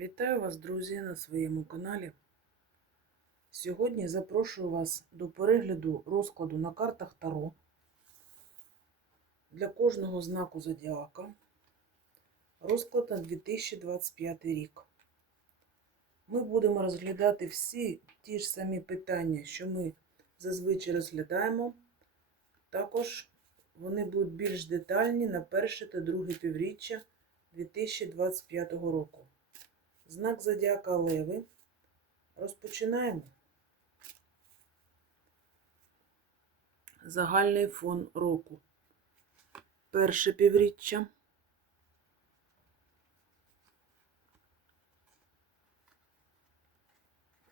Вітаю вас, друзі, на своєму каналі. Сьогодні запрошую вас до перегляду розкладу на картах Таро для кожного знаку зодіака. Розклад на 2025 рік. Ми будемо розглядати всі ті ж самі питання, що ми зазвичай розглядаємо. Також вони будуть більш детальні на перше та друге півріччя 2025 року. Знак зодіака Леви. Розпочинаємо. Загальний фон року. Перше півріччя.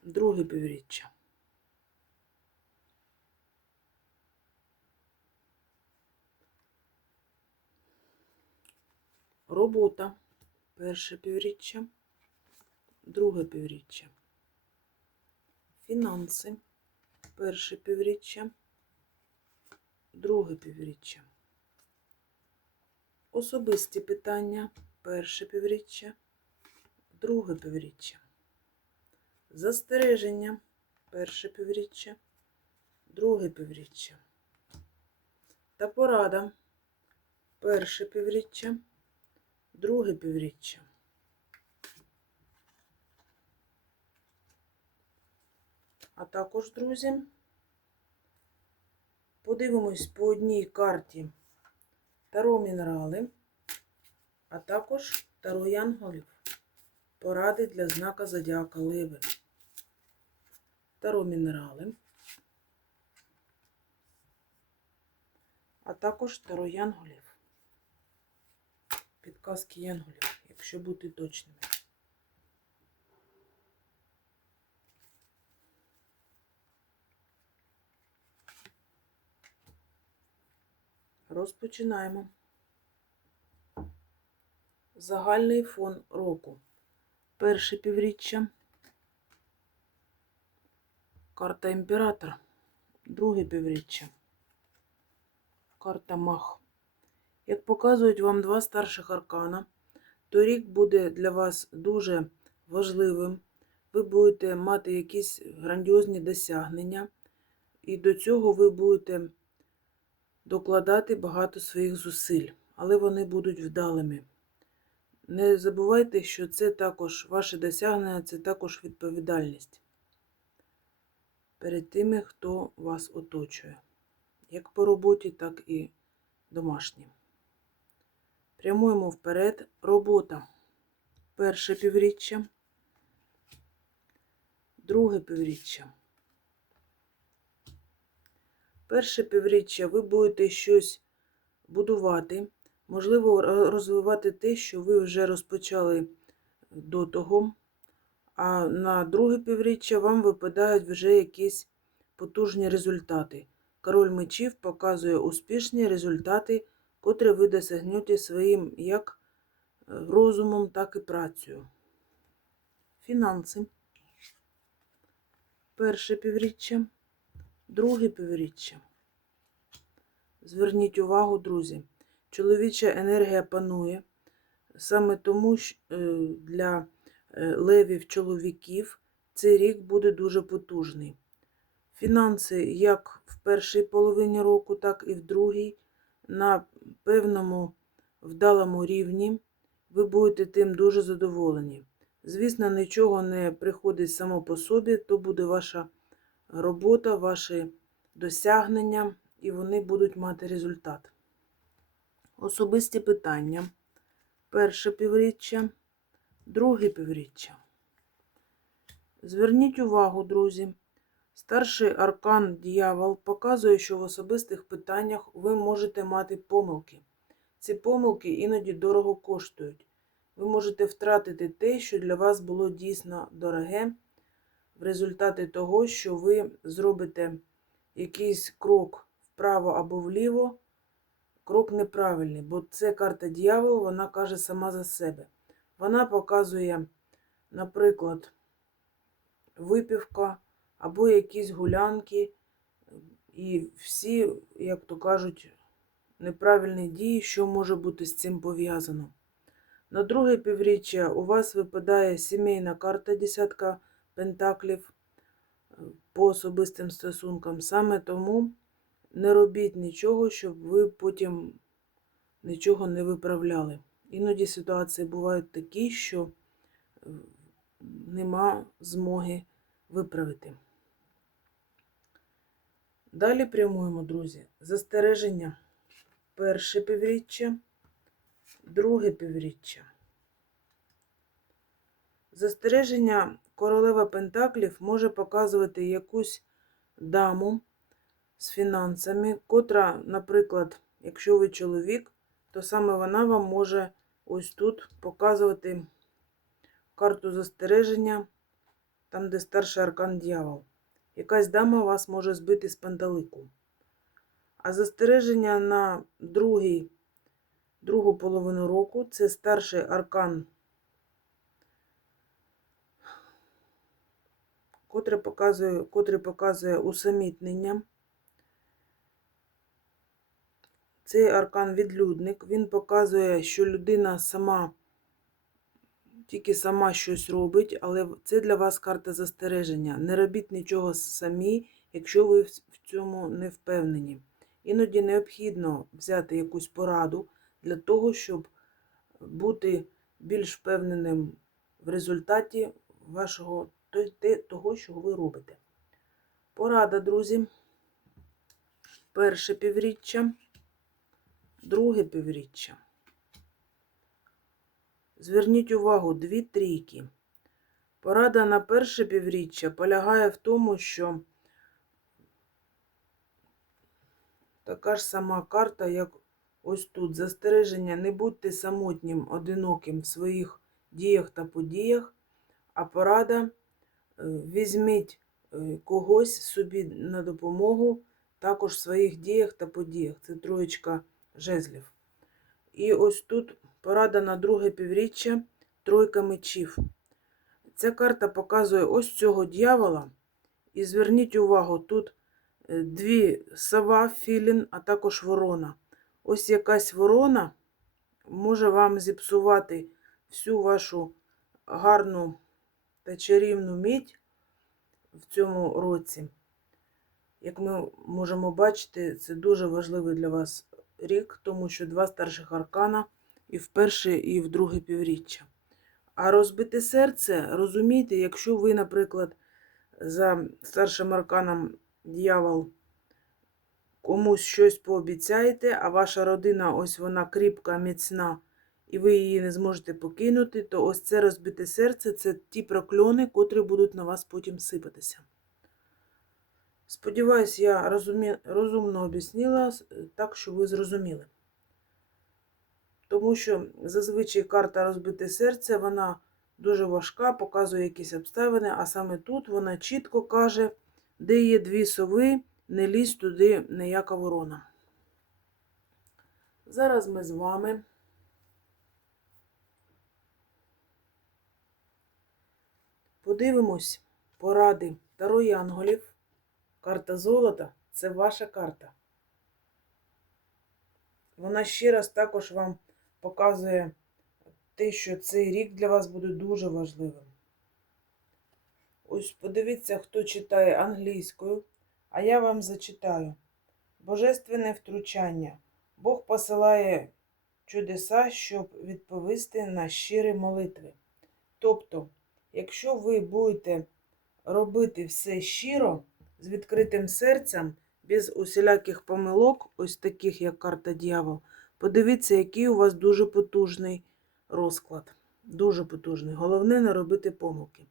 Друге півріччя. Робота. Перше півріччя. Друге півріччя. Фінанси. Перше півріччя. Друге півріччя. Особисті питання. Перше півріччя. Друге півріччя. Застереження. Перше півріччя. Друге півріччя. Та порада. Перше півріччя. Друге півріччя. А також, друзі, подивимось по одній карті Таро мінерали, а також Таро Янголів. Поради для знака Зодіака Ливи. Таро мінерали. А також Таро Янголів. Підказки Янголів, якщо бути точними. Розпочинаємо. Загальний фон року. Перше півріччя. Карта імператора. Друге півріччя. Карта Мах. Як показують вам два старших аркана, то рік буде для вас дуже важливим. Ви будете мати якісь грандіозні досягнення, і до цього ви будете докладати багато своїх зусиль, але вони будуть вдалими. Не забувайте, що це також ваше досягнення, це також відповідальність перед тими, хто вас оточує, як по роботі, так і домашнім. Прямуємо вперед. Робота. Перше півріччя, друге півріччя. Перше півріччя ви будете щось будувати, можливо, розвивати те, що ви вже розпочали до того. А на друге півріччя вам випадають вже якісь потужні результати. Король мечів показує успішні результати, котрі ви досягнете своїм як розумом, так і працею. Фінанси. Перше півріччя друге півріччя. Зверніть увагу, друзі, чоловіча енергія панує. Саме тому що для левів чоловіків цей рік буде дуже потужний. Фінанси як в першій половині року, так і в другій, на певному вдалому рівні, ви будете тим дуже задоволені. Звісно, нічого не приходить само по собі, то буде ваша робота, ваші досягнення, і вони будуть мати результат. Особисті питання. Перше півріччя, друге півріччя. Зверніть увагу, друзі. Старший аркан дьявол показує, що в особистих питаннях ви можете мати помилки. Ці помилки іноді дорого коштують. Ви можете втратити те, що для вас було дійсно дороге в результаті того, що ви зробите якийсь крок вправо або вліво, крок неправильний, бо це карта дьявол, вона каже сама за себе. Вона показує, наприклад, випівка або якісь гулянки, і всі, як то кажуть, неправильні дії, що може бути з цим пов'язано. На друге півріччя у вас випадає сімейна карта десятка пентаклів е, по особистим стосункам. Саме тому не робіть нічого, щоб ви потім нічого не виправляли. Іноді ситуації бувають такі, що е, нема змоги виправити. Далі прямуємо, друзі. Застереження. Перше півріччя, друге півріччя. Застереження королева Пентаклів може показувати якусь даму з фінансами, котра, наприклад, якщо ви чоловік, то саме вона вам може ось тут показувати карту застереження, там, де старший аркан дьявол. Якась дама вас може збити з панталику. А застереження на другий, другу половину року це старший аркан, котрий показує, котрий показує усамітнення. Цей аркан відлюдник. Він показує, що людина сама, тільки сама щось робить, але це для вас карта застереження. Не робіть нічого самі, якщо ви в цьому не впевнені. Іноді необхідно взяти якусь пораду для того, щоб бути більш впевненим в результаті вашого того, що ви робите. Порада, друзі. Перше півріччя, друге півріччя. Зверніть увагу, дві трійки. Порада на перше півріччя полягає в тому, що така ж сама карта, як ось тут. Застереження, не будьте самотнім, одиноким в своїх діях та подіях, а порада візьміть е, когось собі на допомогу також в своїх діях та подіях. Це троєчка жезлів. І ось тут порада на друге півріччя тройка мечів. Ця карта показує ось цього дьявола. І зверніть увагу, тут е, дві сова, філін, а також ворона. Ось якась ворона може вам зіпсувати всю вашу гарну та чарівну мідь в цьому році. Як ми можемо бачити, це дуже важливий для вас рік, тому що два старших аркана і в перше, і в друге півріччя. А розбите серце, розумійте, якщо ви, наприклад, за старшим арканом дьявол комусь щось пообіцяєте, а ваша родина, ось вона кріпка, міцна, і ви її не зможете покинути, то ось це розбите серце це ті прокльони, котрі будуть на вас потім сипатися. Сподіваюсь, я розумі... розумно об'яснила так, що ви зрозуміли. Тому що зазвичай карта розбите серце, вона дуже важка, показує якісь обставини, а саме тут вона чітко каже, де є дві сови, не лізь туди ніяка ворона. Зараз ми з вами подивимось поради Таро Янголів. Карта золота це ваша карта. Вона ще раз також вам показує те, що цей рік для вас буде дуже важливим. Ось подивіться, хто читає англійською, а я вам зачитаю. Божественне втручання. Бог посилає чудеса, щоб відповісти на щирі молитви. Тобто, якщо ви будете робити все щиро, з відкритим серцем, без усіляких помилок, ось таких, як карта дьявол, подивіться, який у вас дуже потужний розклад. Дуже потужний. Головне не робити помилки.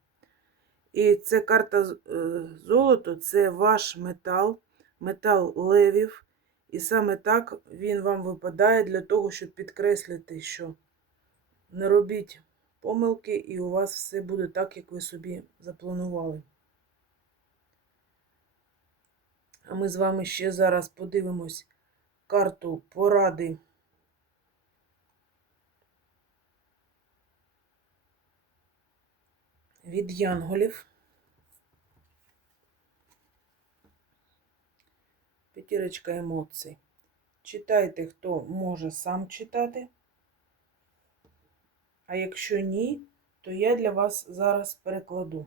І це карта е, золото це ваш метал, метал левів. І саме так він вам випадає для того, щоб підкреслити, що не робіть помилки, і у вас все буде так, як ви собі запланували. А ми з вами ще зараз подивимось карту поради. Від янголів. П'ятірочка емоцій. Читайте, хто може сам читати. А якщо ні, то я для вас зараз перекладу.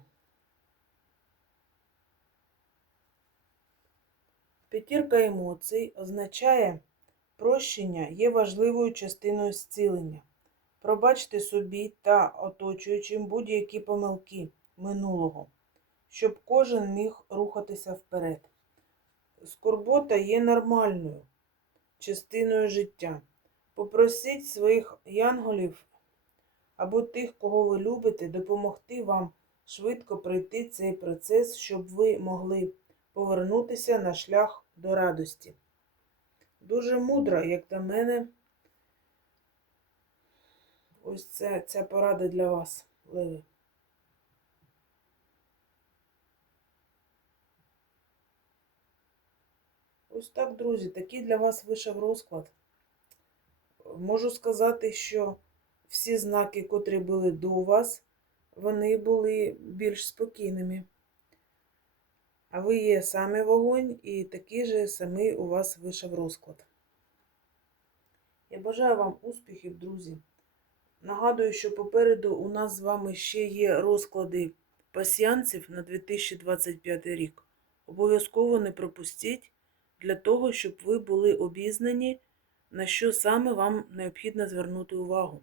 П'ятірка емоцій означає, прощення є важливою частиною зцілення. Пробачте собі та оточуючим будь-які помилки минулого, щоб кожен міг рухатися вперед. Скорбота є нормальною частиною життя. Попросіть своїх янголів або тих, кого ви любите, допомогти вам швидко пройти цей процес, щоб ви могли повернутися на шлях до радості. Дуже мудро, як на мене, ось це, ця порада для вас, Леви. Ось так, друзі, такий для вас вийшов розклад. Можу сказати, що всі знаки, котрі були до вас, вони були більш спокійними. А ви є саме вогонь, і такий же самий у вас вийшов розклад. Я бажаю вам успіхів, друзі. Нагадую, що попереду у нас з вами ще є розклади пасіянців на 2025 рік. Обов'язково не пропустіть для того, щоб ви були обізнані, на що саме вам необхідно звернути увагу.